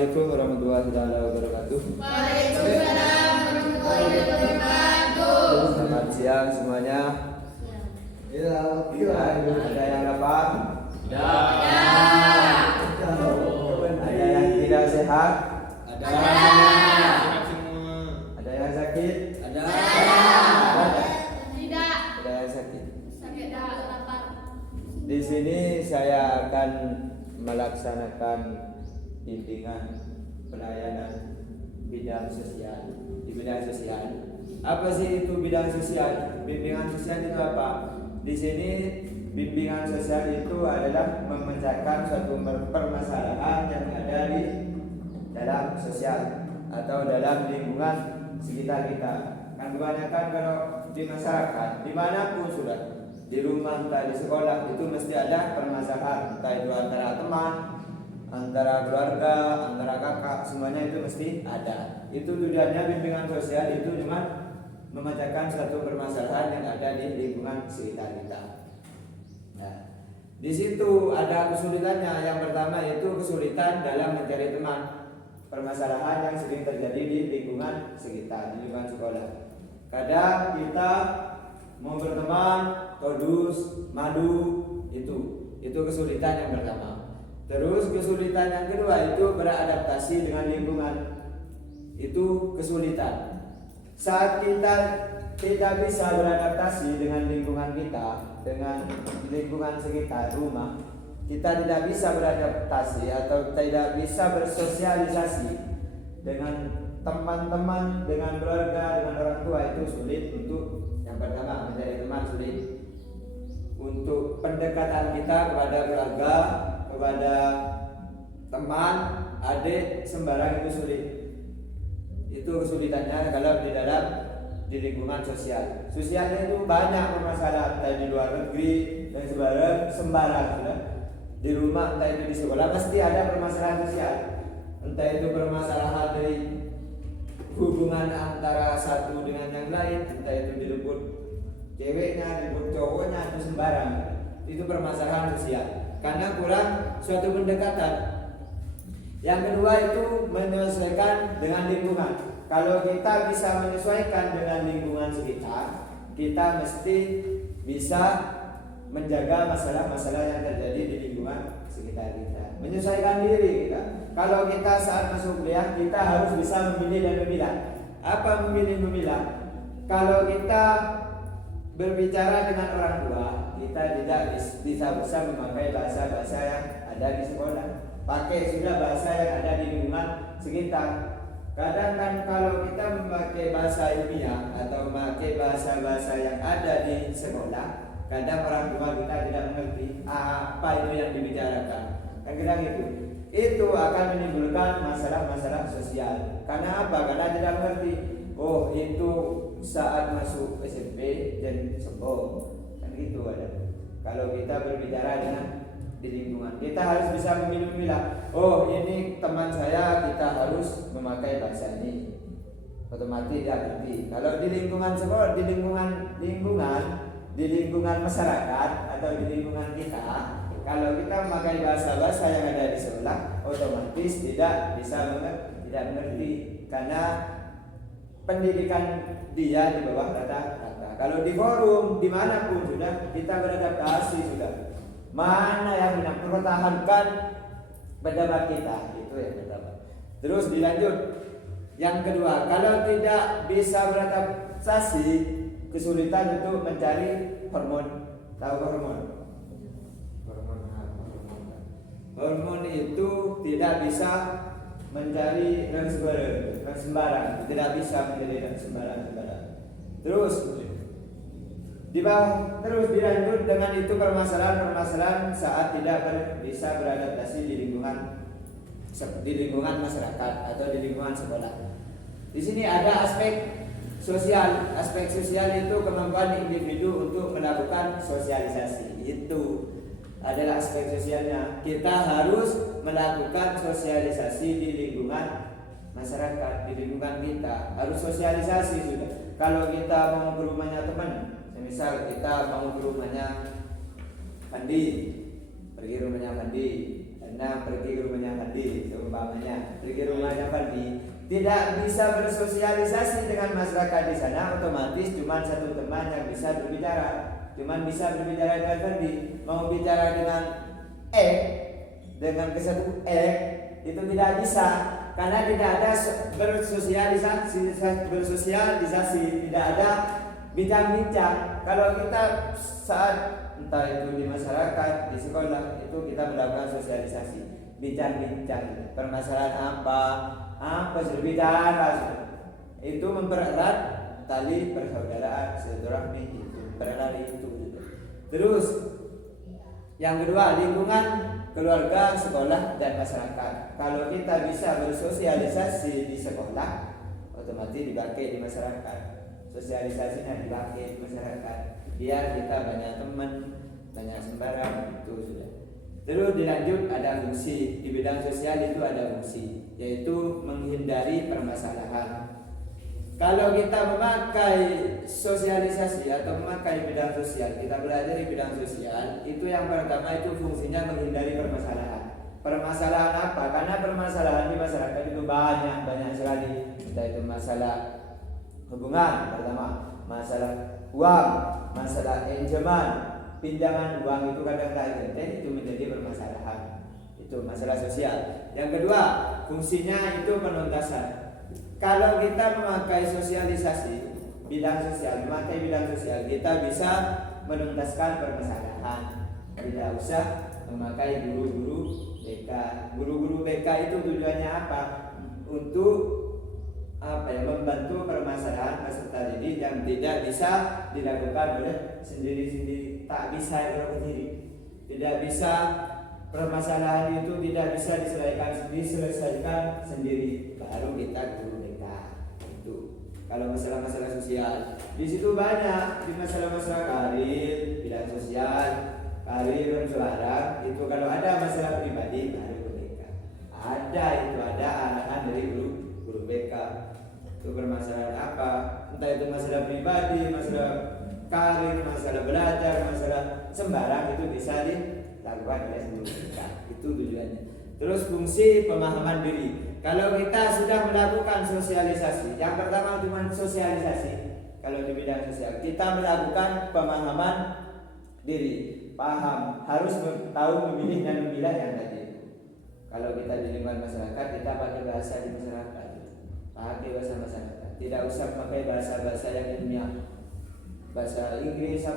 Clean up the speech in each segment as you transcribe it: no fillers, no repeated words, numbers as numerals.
Assalamualaikum warahmatullahi wabarakatuh. Waalaikumsalam warahmatullahi wabarakatuh. Selamat siang semuanya. Ada yang dapat? Ada yang tidak sehat? Ada yang sakit? Tidak. Ada yang sakit. Sakit dah lapar. Di sini saya akan melaksanakan bimbingan pelayanan bidang sosial di bidang sosial. Apa sih itu bidang sosial? Bimbingan sosial itu apa? Di sini bimbingan sosial itu adalah memecahkan suatu permasalahan yang ada di dalam sosial atau dalam lingkungan sekitar kita. Kan kebanyakan kalau di masyarakat, dimanapun sudah, di rumah entah di sekolah itu mesti ada permasalahan, entah itu antara teman, antara keluarga, antara kakak, semuanya itu mesti ada. Itu tujuannya bimbingan sosial itu cuma memecahkan suatu permasalahan yang ada di lingkungan sekitar kita. Nah, di situ ada kesulitannya. Yang pertama itu kesulitan dalam mencari teman. Permasalahan yang sering terjadi di lingkungan sekitar, di lingkungan sekolah. Kadang kita mau berteman, todus, madu, itu kesulitan yang pertama. Terus kesulitan yang kedua itu beradaptasi dengan lingkungan. Itu kesulitan. Saat kita tidak bisa beradaptasi dengan lingkungan kita, dengan lingkungan sekitar rumah, kita tidak bisa beradaptasi atau tidak bisa bersosialisasi dengan teman-teman, dengan keluarga, dengan orang tua, itu sulit untuk yang pertama mencari teman, sulit. Untuk pendekatan kita kepada keluarga, kepada teman, adik, sembarang itu sulit. Itu kesulitannya kalau di lingkungan sosial. Sosialnya itu banyak permasalahan, entah di luar negeri dan sembarang sudah. Di rumah, entah itu di sekolah, pasti ada permasalahan sosial. Entah itu permasalahan dari hubungan antara satu dengan yang lain, entah itu direbut ceweknya, direbut cowoknya, itu sembarang. Itu permasalahan sosial karena kurang suatu pendekatan. Yang kedua itu menyesuaikan dengan lingkungan. Kalau kita bisa menyesuaikan dengan lingkungan sekitar, kita mesti bisa menjaga masalah-masalah yang terjadi di lingkungan sekitar kita. Menyesuaikan diri kita. Kalau kita saat masuk kuliah, kita harus bisa memilih dan memilah. Apa memilih memilah? Kalau kita berbicara dengan orang tua, kita tidak bisa memakai bahasa-bahasa yang ada di sekolah. Pakai sudah bahasa yang ada di lingkungan sekitar. Kadang kan kalau kita memakai bahasa ilmiah atau memakai bahasa-bahasa yang ada di sekolah, kadang orang tua kita tidak mengerti apa itu yang dibicarakan. Kan kadang itu akan menimbulkan masalah-masalah sosial. Karena apa? Karena tidak mengerti. Oh, itu saat masuk SMP dan sombong. Kan gitu ada. Kalau kita berbicara dengan di lingkungan, kita harus bisa memilah. Oh, ini teman saya, kita harus memakai bahasa ini. Otomatis dia ngerti. Kalau di lingkungan sekolah, di lingkungan masyarakat atau di lingkungan kita, kalau kita memakai bahasa-bahasa yang ada di sekolah, otomatis tidak mengerti karena pendidikan dia di bawah rata-rata. Kalau di forum dimanapun sudah kita beradaptasi sudah. Mana yang mempertahankan pendapat kita, itu yang pertama. Terus dilanjut. Yang kedua, kalau tidak bisa beradaptasi, kesulitan untuk mencari hormon. Tahu hormon? Hormon itu tidak bisa mencari dan sembarang, tidak bisa mencari dan sembarang. Terus dilanjut dengan itu permasalahan saat tidak bisa beradaptasi di lingkungan masyarakat atau di lingkungan sekolah. Di sini ada aspek sosial. Aspek sosial itu kemampuan individu untuk melakukan sosialisasi. Itu adalah aspek sosialnya. Kita harus melakukan sosialisasi di lingkungan masyarakat, di lingkungan kita. Harus sosialisasi sudah. Kalau kita mau ke rumahnya teman, misal kita mau ke rumahnya Pandi, pergi rumahnya Pandi, Karena pergi ke rumahnya Fandi, seumpamanya pergi ke rumahnya Fandi, tidak bisa bersosialisasi dengan masyarakat di sana, otomatis cuma satu teman yang bisa berbicara, cuma bisa berbicara dengan Fandi. Mau bicara dengan dengan kesatu itu tidak bisa, karena tidak ada bersosialisasi, tidak ada bincang-bincang. Kalau kita saat entah itu di masyarakat, di sekolah, itu kita melakukan sosialisasi, bincang-bincang permasalahan apa sudah bicara, itu mempererat tali persaudaraan, silaturahmi, itu mempererat itu. Terus yang kedua, lingkungan keluarga, sekolah, dan masyarakat. Kalau kita bisa bersosialisasi di sekolah, otomatis dipakai di masyarakat. Sosialisasinya dipakai di masyarakat, biar kita banyak teman, banyak sembarang, itu sudah. Terus dilanjut, ada fungsi di bidang sosial, itu ada fungsi, yaitu menghindari permasalahan. Kalau kita memakai sosialisasi atau memakai bidang sosial, kita belajar di bidang sosial, itu yang pertama itu fungsinya menghindari permasalahan. Permasalahan apa? Karena permasalahan di masyarakat itu banyak sekali. Entah itu masalah hubungan, pertama masalah uang, masalah pinjaman uang, itu kadang-kadang itu menjadi permasalahan. Itu masalah sosial. Yang kedua, fungsinya itu penuntasan. Kalau kita memakai sosialisasi bidang sosial, kita bisa menuntaskan permasalahan. Tidak usah memakai guru-guru BK. Guru-guru BK itu tujuannya apa? Untuk membantu permasalahan peserta didik yang tidak bisa dilakukan oleh sendiri-sendiri, tak bisa sendiri, tidak bisa, permasalahan itu tidak bisa diselesaikan sendiri, baru kita guru BK. Itu kalau masalah-masalah sosial, di situ banyak. Di masalah-masalah karir, bidang sosial, karir bersuara, itu kalau ada masalah pribadi baru guru BK. Ada arahan dari guru BK. Itu permasalahan apa? Entah itu masalah pribadi, masalah karir, masalah belajar, masalah sembarang, itu bisa dilakukan oleh guru BK. Itu tujuannya. Terus fungsi pemahaman diri. Kalau kita sudah melakukan sosialisasi, yang pertama cuma sosialisasi. Kalau di bidang sosial, kita melakukan pemahaman diri, paham, harus tahu memilih dan memilah yang tadi. Kalau kita di lingkungan masyarakat, kita pakai bahasa di masyarakat, pakai bahasa masyarakat. Tidak usah pakai bahasa-bahasa yang ilmiah, bahasa Inggris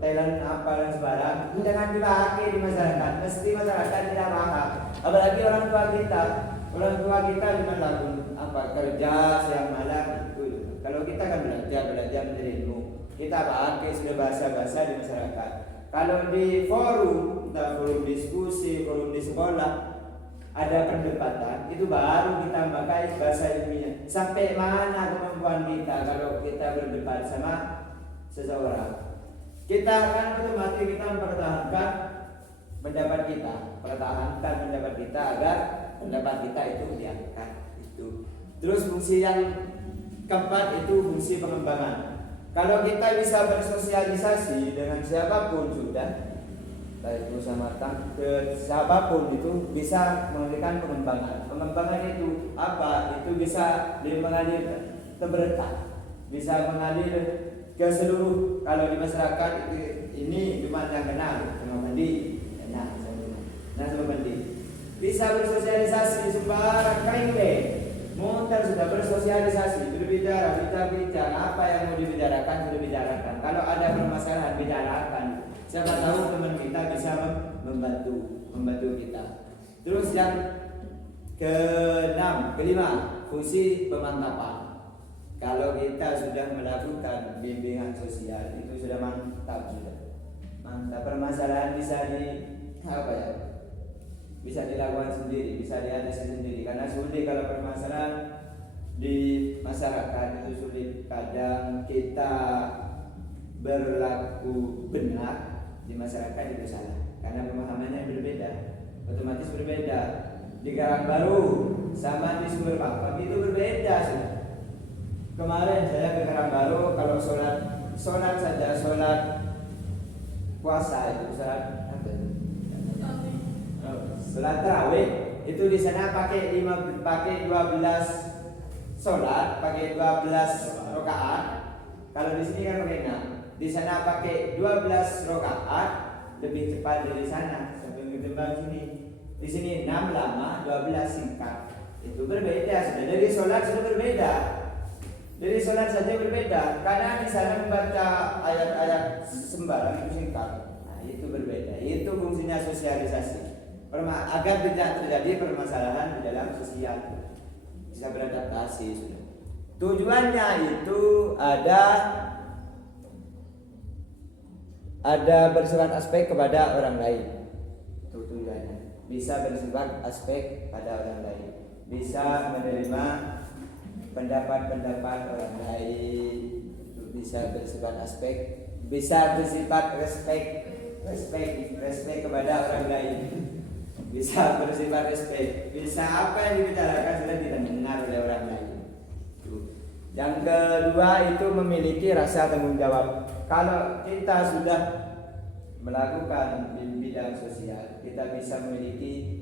Thailand dan sembarang. Jangan dipakai di masyarakat. Mesti masyarakat tidak paham. Apalagi orang tua kita melakukan kerja siang malam itu. Kalau kita kan belajar menjadi ilmu, kita pakai sudah bahasa-bahasa di masyarakat. Kalau di forum diskusi, forum di sekolah, ada perdebatan, itu baru kita pakai bahasa ilmiah. Sampai mana kemampuan kita kalau kita berdebat sama seseorang? Kita akan otomatis kita mempertahankan pendapat kita, agar pendapat kita itu diangkat. Itu. Terus fungsi yang keempat itu fungsi pengembangan. Kalau kita bisa bersosialisasi dengan siapapun sudah, baik bersama ke siapapun, itu bisa memberikan pengembangan. Pengembangan itu apa? Itu bisa mengalir ke berkah, bisa mengalir ke seluruh. Kalau di masyarakat ini cuma yang kenal sama mandi, sama mandi. Bisa bersosialisasi sembarang kain muter, sudah bersosialisasi, berbicara, bincang apa yang mau dibicarakan sudah bicarakan. Kalau ada permasalahan bicarakan. Siapa tahu teman kita bisa membantu kita. Terus yang kelima, fungsi pemantapan. Kalau kita sudah melakukan bimbingan sosial, itu sudah mantap. Permasalahan bisa dilakukan sendiri, bisa diatasi sendiri. Karena sulit kalau permasalahan di masyarakat itu sulit. Kadang kita berlaku benar, di masyarakat itu salah, karena pemahamannya berbeda, otomatis berbeda. Di Karangbaru sama di Sumber Papak itu berbeda sih. Kemarin saya ke Karangbaru, kalau sholat puasa itu sholat apa itu? sholat tarawih itu di sana pakai 12 sholat, pakai 12 rakaat. Kalau di sini kan pakai 6. Di sana pakai 12 rakaat, lebih cepat dari sana sampai ketimbang sini. Di sini 6 lama, 12 singkat. Itu berbeda sudah. Dari sholat sudah berbeda. Dari sholat saja berbeda. Karena di sana membaca ayat-ayat sembarang itu singkat. Nah, itu berbeda. Itu fungsinya sosialisasi. Agar tidak terjadi permasalahan di dalam sosial. Bisa beradaptasi sudah. Tujuannya itu ada bersifat aspek kepada orang lain. Itu tujuannya. Bisa bersifat aspek pada orang lain. Bisa menerima pendapat-pendapat orang lain. Itu bisa bersifat aspek. Bisa bersifat respek kepada orang lain. Bisa bersifat respek. Bisa apa yang dibicarakan sudah didengar oleh orang lain. Yang kedua itu memiliki rasa tanggung jawab. Kalau kita sudah melakukan di bidang sosial, kita bisa memiliki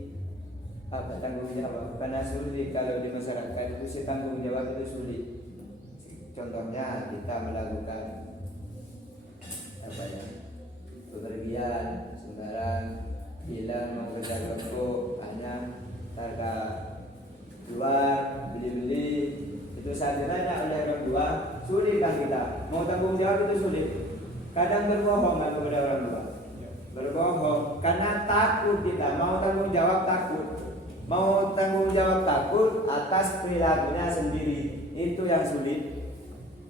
tanggung jawab. Karena sulit kalau di masyarakat itu si tanggung jawab itu sulit. Contohnya kita melakukan bepergian sembarang, bila mau kerja kelompok hanya harga luar beli-beli. Itu saat ditanya oleh orang tua, sulit kan kita mau tanggung jawab itu sulit. Kadang berbohong kan kepada orang tua, berbohong karena takut. Kita mau tanggung jawab takut atas perilakunya sendiri. Itu yang sulit.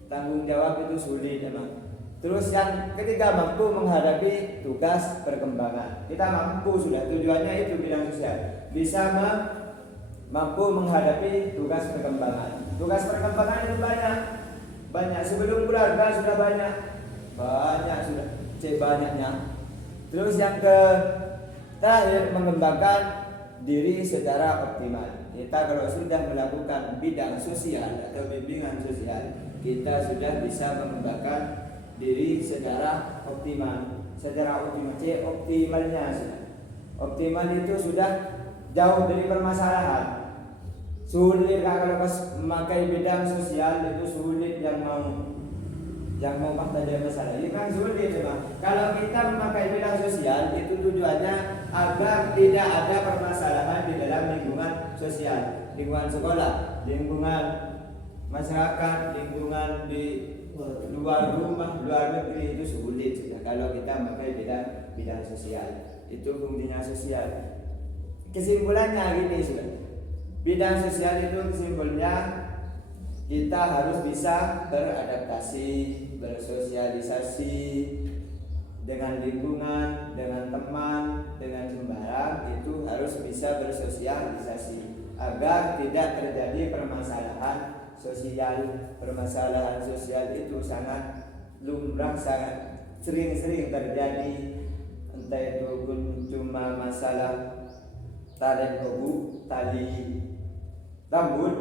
Tanggung jawab itu sulit memang. Terus yang ketiga, mampu menghadapi tugas perkembangan. Kita mampu sudah, tujuannya itu bidang sosial. Bisa mampu menghadapi tugas perkembangan. Tugas perkembangan itu banyak. Sebelum keluarga sudah banyak sudah, banyaknya. Terus yang terakhir, mengembangkan diri secara optimal. Kita kalau sudah melakukan bidang sosial atau bimbingan sosial, kita sudah bisa mengembangkan diri secara optimal. Optimalnya sudah. Optimal itu sudah jauh dari permasalahan. Sulit kalau pas memakai bidang sosial itu sulit yang mau fakta dari masalah. Ini kan sulit memang. Kalau kita memakai bidang sosial itu tujuannya agar tidak ada permasalahan di dalam lingkungan sosial, lingkungan sekolah, lingkungan masyarakat, lingkungan di luar rumah, luar negeri. Itu sulit sudah kalau kita memakai bidang sosial. Itu fungsinya sosial. Kesimpulannya gini sudah. Bidang sosial itu kesimpulannya kita harus bisa beradaptasi, bersosialisasi dengan lingkungan, dengan teman, dengan sembarang. Itu harus bisa bersosialisasi agar tidak terjadi permasalahan sosial. Permasalahan sosial itu sangat lumrah, sangat sering-sering terjadi. Entah itu cuma masalah tali rambut,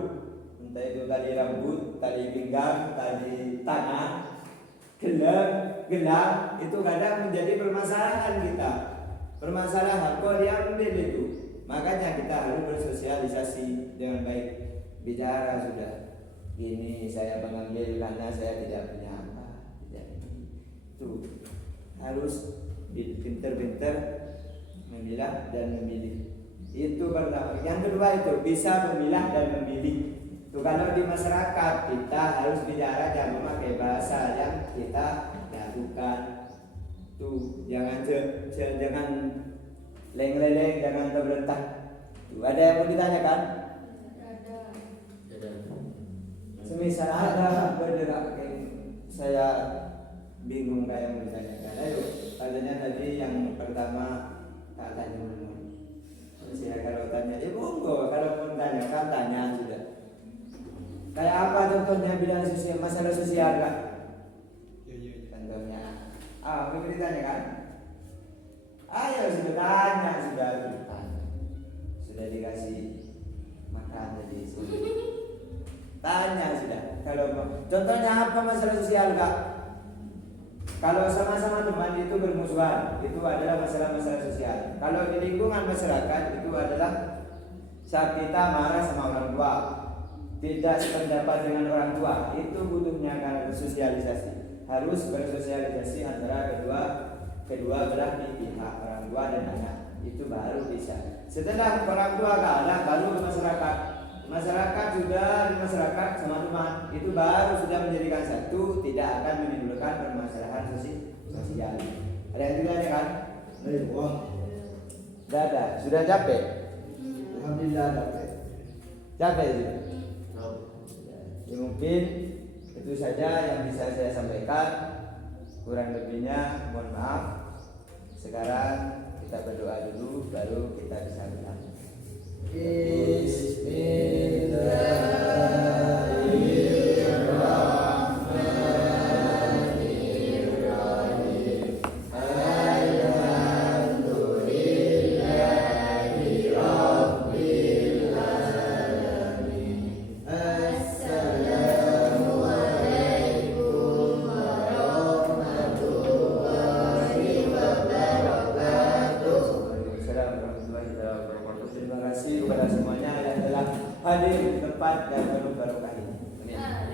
entah itu tali rambut, tali pinggang, tali tangan, gelang, itu kadang menjadi permasalahan kita. Permasalahan kok diambil itu. Makanya kita harus bersosialisasi dengan baik. Bicara sudah, ini saya mengambil karena saya tidak punya apa. Itu harus pintar-pintar memilah dan memilih. Itu pertama. Yang kedua itu bisa memilah dan memilih. Itu kalau di masyarakat kita harus bicara dan memakai bahasa yang kita lakukan. Tuh jangan leng-leng, jangan terberontak. Tuh ada yang mau ditanyakan? Ada. Semisal ada bergerak, saya bingung kayak mau ditanyakan. Ayo, tanya tadi yang pertama tak tanya dulu. Saya kalau tanya, monggo. Kalau mau tanyakan tanya sudah. Kayak apa contohnya bidang sosial, masalah sosial kan? Contohnya, mau ditanyakan? Ayo sudah tanya, sudah dikasih makan jadi sudah. Tanya sudah. Kalau contohnya apa masalah sosial kak? Kalau sama-sama teman itu bermusuhan, itu adalah masalah-masalah sosial. Kalau di lingkungan masyarakat itu adalah saat kita marah sama orang tua, tidak sependapat dengan orang tua, itu butuhnya karena sosialisasi. Harus bersosialisasi antara kedua belah pihak, orang tua dan anak. Itu baru bisa. Setelah orang tua kalah, baru ke masyarakat. Masyarakat sudah di masyarakat sama teman, itu baru sudah menjadikan satu, tidak akan menimbulkan permasalahan sosial. Ada yang tidak ada kan? Tidak ada. Sudah capek? Alhamdulillah dapat. Capek sudah. Ya, mungkin itu saja yang bisa saya sampaikan. Kurang lebihnya mohon maaf. Sekarang kita berdoa dulu, baru kita bisa bilang. Terima kasih kepada semuanya yang telah hadir di tempat dan penuh barokah ini. Amin.